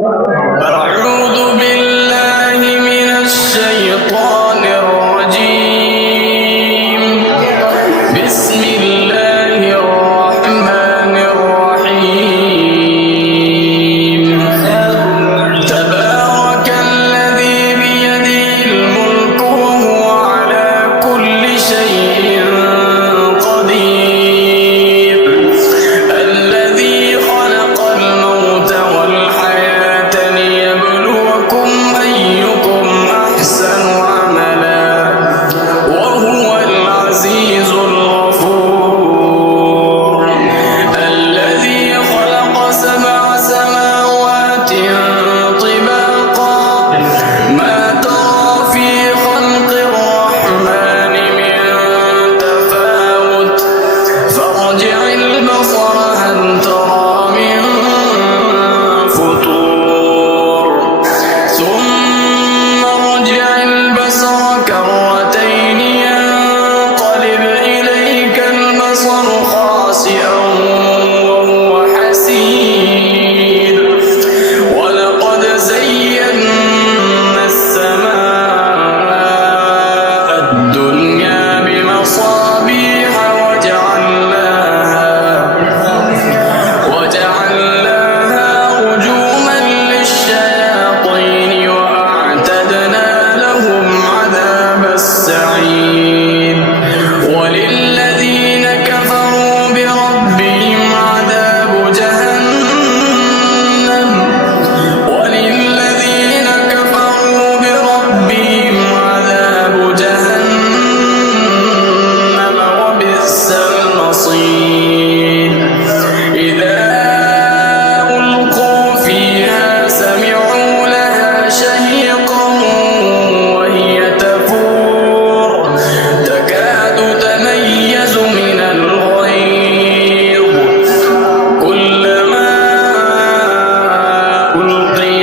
أعوذ بالله من الشيطان الرجيم. بسم الله الرحمن الرحيم. تبارك الذي بيده الملك وهو على كل شيء قدير. الذي خلق الموت والحياة ليبلوكم أيكم أحسن عملا وهو العزيز الغفور. الذي خلق 7 سماوات طباقا ما ترى في خلق الرحمن من تفاوت فارجع البصر هل ترى من فطور ثم ارجع البصر كرتين ينقلب إليك البصر خاسئا وهو حسير. ولقد زينا السماء الدنيا بمصابيح وجعلناها رجوما للشياطين وأعتدنا لهم عذاب السعير. وللذين كفروا بربهم عذاب جهنم وبئس المصير. إذا ألقوا فيها سمعوا لها شهيقا وهي تفور تكاد تميز من الغيظ. كلما ألقي